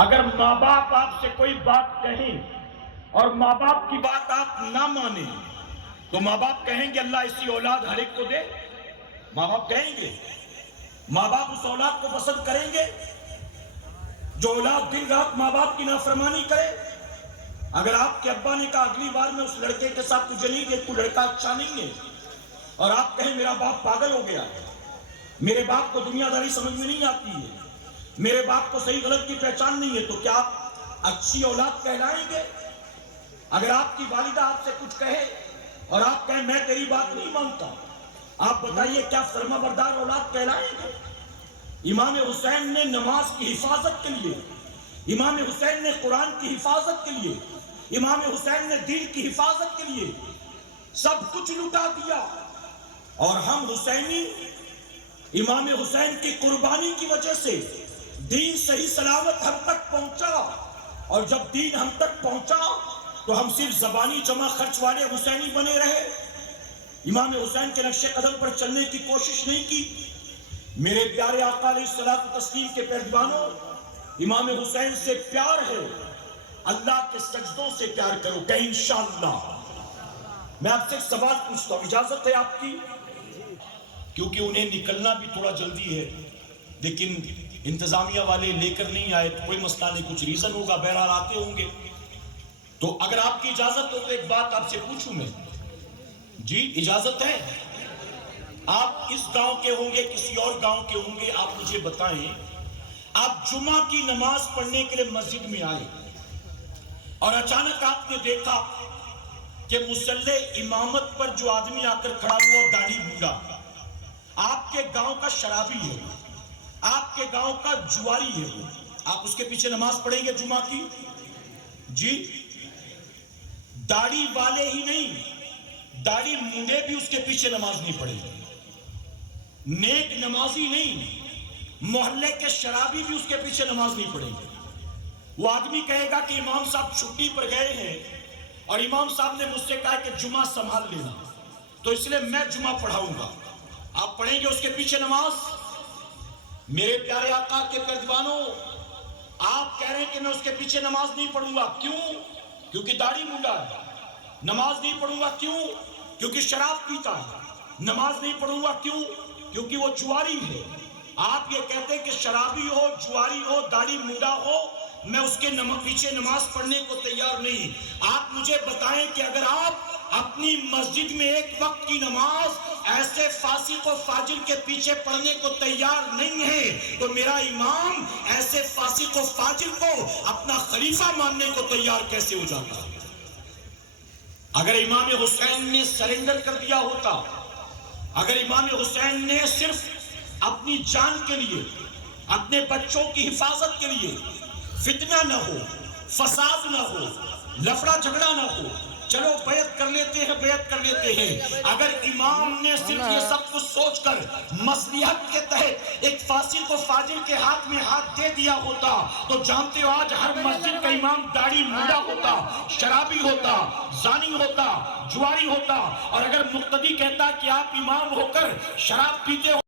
اگر ماں باپ آپ سے کوئی بات کہیں اور ماں باپ کی بات آپ نہ مانیں تو ماں باپ کہیں گے اللہ اسی اولاد ہر ایک کو دے؟ ماں باپ کہیں گے؟ ماں باپ اس اولاد کو پسند کریں گے جو اولاد دن رات ماں باپ کی نافرمانی کرے؟ اگر آپ کے ابا نے کہا اگلی بار میں اس لڑکے کے ساتھ تجھے نہیں دیکھوں، لڑکا اچھا نہیں ہے، اور آپ کہیں میرا باپ پاگل ہو گیا ہے، میرے باپ کو دنیا داری سمجھ میں نہیں آتی ہے، میرے باپ کو صحیح غلط کی پہچان نہیں ہے، تو کیا آپ اچھی اولاد کہلائیں گے؟ اگر آپ کی والدہ آپ سے کچھ کہے اور آپ کہیں میں تیری بات نہیں مانتا، آپ بتائیے کیا فرما بردار اولاد کہلائیں گے؟ امام حسین نے نماز کی حفاظت کے لیے، امام حسین نے قرآن کی حفاظت کے لیے، امام حسین نے دین کی حفاظت کے لیے سب کچھ لٹا دیا، اور ہم حسینی امام حسین کی قربانی کی وجہ سے دین صحیح سلامت ہم تک پہنچا، اور جب دین ہم تک پہنچا تو ہم صرف زبانی جمع خرچ والے حسینی بنے رہے، امام حسین کے نقش قدم پر چلنے کی کوشش نہیں کی۔ میرے پیارے آقا علیہ الصلوۃ والتسلیم کے پیروانوں، امام حسین سے پیار ہے، اللہ کے سجدوں سے پیار کرو کہ انشاءاللہ۔ میں آپ سے ایک سوال پوچھتا ہوں، اجازت ہے آپ کی؟ کیونکہ انہیں نکلنا بھی تھوڑا جلدی ہے، لیکن انتظامیہ والے لے کر نہیں آئے تو کوئی مسئلہ نہیں، کچھ ریزن ہوگا، بہرحال آتے ہوں گے۔ تو اگر آپ کی اجازت ہو تو ایک بات آپ سے پوچھوں میں؟ جی اجازت ہے؟ آپ اس گاؤں کے ہوں گے، کسی اور گاؤں کے ہوں گے، آپ مجھے بتائیں، آپ جمعہ کی نماز پڑھنے کے لیے مسجد میں آئے اور اچانک آپ نے دیکھا کہ مصلی امامت پر جو آدمی آ کر کھڑا ہوا داڑھی بوڑھا، آپ کے گاؤں کا شرابی ہے، آپ کے گاؤں کا جواری ہے، آپ اس کے پیچھے نماز پڑھیں گے جمعہ کی؟ جی داڑھی والے ہی نہیں، داڑھی مونڈے بھی اس کے پیچھے نماز نہیں پڑھیں گے، نیک نمازی نہیں، محلے کے شرابی بھی اس کے پیچھے نماز نہیں پڑھیں گے۔ وہ آدمی کہے گا کہ امام صاحب چھٹی پر گئے ہیں اور امام صاحب نے مجھ سے کہا کہ جمعہ سنبھال لینا، تو اس لیے میں جمعہ پڑھاؤں گا، آپ پڑھیں گے اس کے پیچھے نماز؟ میرے پیارے آقا کے پیروانوں، آپ کہہ رہے ہیں کہ میں اس کے پیچھے نماز نہیں پڑھوں گا، کیوں؟ کیونکہ داڑھی مونڈا ہے۔ نماز نہیں پڑھوں گا کیوں؟ کیونکہ شراب پیتا ہے۔ نماز نہیں پڑھوں گا کیوں؟ کیونکہ وہ جواری ہے۔ آپ یہ کہتے ہیں کہ شرابی ہو، جواری ہو، داڑھی مونڈا ہو، میں اس کے پیچھے نماز پڑھنے کو تیار نہیں۔ آپ مجھے بتائیں کہ اگر آپ اپنی مسجد میں ایک وقت کی نماز ایسے فاسق و فاجر کے پیچھے پڑھنے کو تیار نہیں ہے تو میرا امام ایسے فاسق و فاجر کو اپنا خلیفہ ماننے کو تیار کیسے ہو جاتا ہے؟ اگر امام حسین نے سرنڈر کر دیا ہوتا، اگر امام حسین نے صرف اپنی جان کے لیے، اپنے بچوں کی حفاظت کے لیے، فتنہ نہ ہو، فساد نہ ہو، لفڑا جھگڑا نہ ہو، چلو بیعت کر لیتے ہیں، بیعت کر لیتے ہیں، اگر امام نے صرف یہ سب کچھ سوچ کر مصلحت کے تحت ایک فاسق و فاجر کے ہاتھ میں ہاتھ دے دیا ہوتا تو جانتے ہو آج ہر مسجد کا امام داڑھی مونڈا ہوتا، شرابی ہوتا، زانی ہوتا، جواری ہوتا، اور اگر مقتدی کہتا کہ آپ امام ہو کر شراب پیتے ہو